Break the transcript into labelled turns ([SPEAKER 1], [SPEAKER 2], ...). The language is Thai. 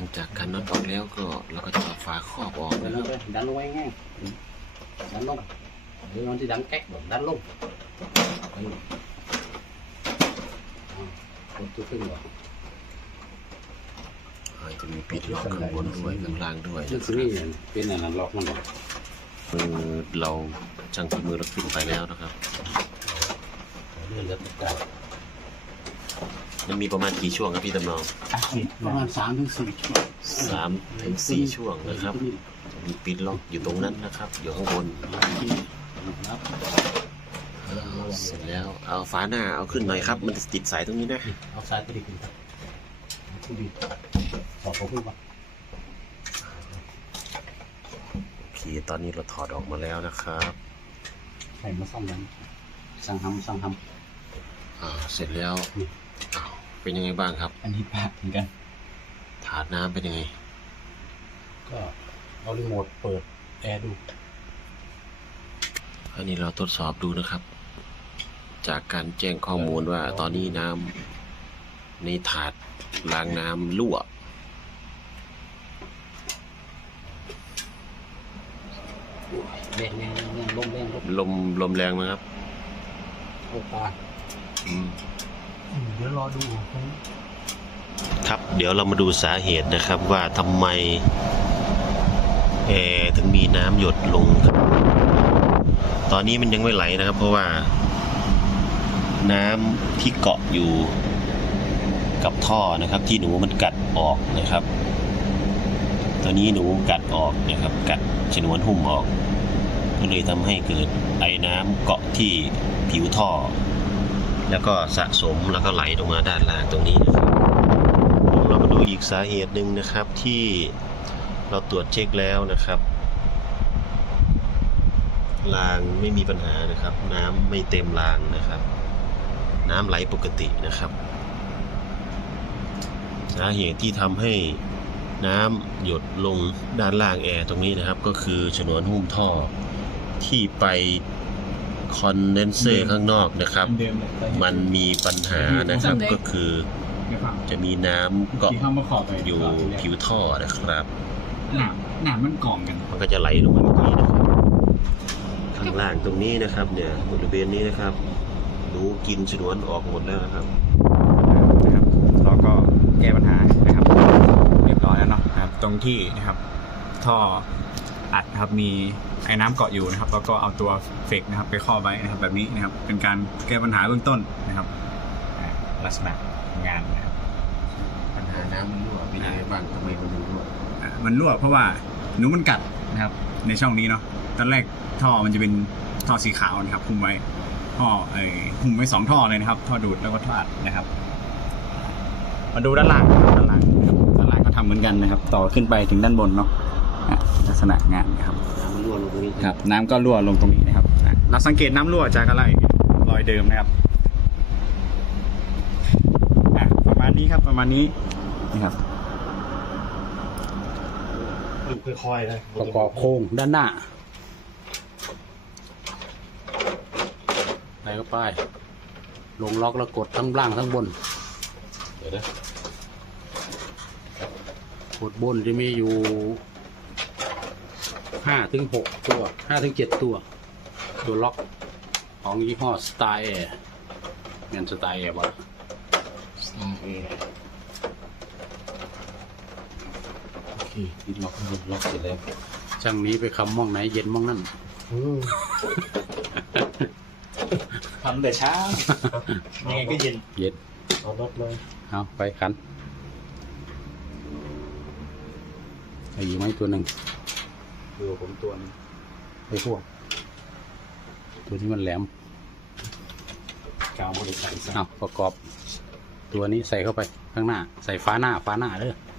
[SPEAKER 1] ลังจากกันน็อตออกแล้วก็เราก็จะเอาฝาครอบออกนะค
[SPEAKER 2] ดันล
[SPEAKER 1] รับ
[SPEAKER 2] งไปดันลงไว้ง่ายดันลงหรือมันที่ดันแก๊กแบบดันลงกดตัวขึ้นก่อน
[SPEAKER 1] จะมีปิดล็อกข้างบนด้วยข้างล่างด้วย
[SPEAKER 2] ซึ่งนี่เป็นอันนั้นล็อกมันก่อน
[SPEAKER 1] มือเราช่างที่มือเราขึ้นไปแล้วนะครับ
[SPEAKER 2] เลื่อนแล้วตกใจ
[SPEAKER 1] มันมีประมาณกี่ช่วงครับพี่ตำนอง
[SPEAKER 2] ประมาณ3 ถึง 4 ช่วง
[SPEAKER 1] 3 ถึง 4 ช่วงนะครับมีปิดล็อกอยู่ตรงนั้นนะครับอยู่ข้างบนเสร็จแล้วเอาฝาหน้าเอาขึ้นหน่อยครับมันติดสายตรงนี้นะ
[SPEAKER 2] เอาซ้ายตัวดีขึ้นครับตัวดีสอบผมขึ้นป่ะ
[SPEAKER 1] โอเคตอนนี้เราถอดออกมาแล้วนะครับ
[SPEAKER 2] ใส่มาซ่อมกันสั่งท
[SPEAKER 1] เสร็จแล้วเป็นยังไงบ้างครับ
[SPEAKER 2] อันนี้ปากเหมือนกัน
[SPEAKER 1] ถาดน้ำเป็นยังไง
[SPEAKER 2] ก็เอารีโมทเปิดแอร์ดู
[SPEAKER 1] อันนี้เราทดสอบดูนะครับ จากการแจ้งข้อมูลว่าตอนนี้น้ำในถาดล้างน้ำรั่ว
[SPEAKER 2] แรงลมแรง
[SPEAKER 1] ลมแรงไหมครับ
[SPEAKER 2] โอ้ตาเดี๋ยวรอดู
[SPEAKER 1] ครับเดี๋ยวเรามาดูสาเหตุนะครับว่าทำไมแอร์ถึงมีน้ำหยดลงครับตอนนี้มันยังไม่ไหลนะครับเพราะว่าน้ำที่เกาะอยู่กับท่อนะครับที่หนูมันกัดออกนะครับตอนนี้หนูกัดออกนะครับกัดฉนวนหุ้มออกก็เลยทำให้เกิดไอน้ำเกาะที่ผิวท่อแล้วก็สะสมแล้วก็ไหลลงมาด้านล่างตรงนี้นะครับเรามาดูอีกสาเหตุหนึ่งนะครับที่เราตรวจเช็คแล้วนะครับรางไม่มีปัญหานะครับน้ำไม่เต็มรางนะครับน้ำไหลปกตินะครับสาเหตุที่ทำให้น้ำหยดลงด้านล่างแอร์ตรงนี้นะครับก็คือฉนวนหุ้มท่อที่ไปคอนเดนเซอร์ข้างนอกนะครับมันมีปัญหานะครับก็คือจะมีน้ำเกาะอยู่ผิวท่อนะครับ
[SPEAKER 3] หนามมันกล่องกัน
[SPEAKER 1] มันก็จะไหลลงมาตรงนี้นะครับข้างล่างตรงนี้นะครับเนี่ยบริเวณนี้นะครับหนูกินฉนวนออกหมดแล้วนะครับ
[SPEAKER 3] เราก็แก้ปัญหานะครับเรียบร้อยแล้วเนาะนะครับตรงที่นะครับท่ออัดนะครับมีไอ้น้ำเกาะอยู่นะครับแล้วก็เอาตัวเฟกนะครับไปครอบไว้นะครับแบบนี้นะครับเป็นการแก้ปัญหาเบื้องต้นนะครับลักษณะงานนะครับ
[SPEAKER 1] ปัญหาน้ำมันรั่วเป็นยังไงบ้างทำไมมันรั่ว
[SPEAKER 3] มันรั่วเพราะว่าหนูมันกัดนะครับในช่องนี้เนาะตอนแรกท่อมันจะเป็นท่อสีขาวนะครับคุมไว้ท่อคุมไว้2ท่อเลยนะครับท่อดูดแล้วก็ท่ออัดนะครับมาดูด้านล่างก็ทำเหมือนกันนะครับต่อขึ้นไปถึงด้านบนเนาะลักษณะงานนะครับ
[SPEAKER 1] น้ำรั่วลงตรงนี้
[SPEAKER 3] ครับน้ำก็รั่วลงตรงนี้นะครับเราสังเกตน้ำรั่วจากอะไรรอยเดิมนะครับประมาณนี้ครับประมาณนี้นะครับ
[SPEAKER 2] ค่อยๆเลยประกอบโครงด้านหน้าไหนก็ไปลงล็อกแล้วกดทั้งล่างทั้งบนเดี๋ยวนะกดบนจะมีอยู่5 ถึง 6 ตัว5 ถึง 7 ตัวล็อกของยี่ห้อสไตล์แอร์เงินสไตล์แอร์บ่โอเคติดล็อกเสร็จแล้วช่างนี้ไปคำมองไหนเย็นมองนั่น
[SPEAKER 3] ทำแต่เช้ายังไงก็เย็น
[SPEAKER 2] เอารถเลยเอาไปขันไอ้อยู่ไหมตัวหนึ่งดูผมตัวนึงไอ้พวกตัวที่มันแหลมกาวมันใส่เอาประกอบตัวนี้ใส่เข้าไปข้างหน้าใส่ฟ้าหน้าเด้อ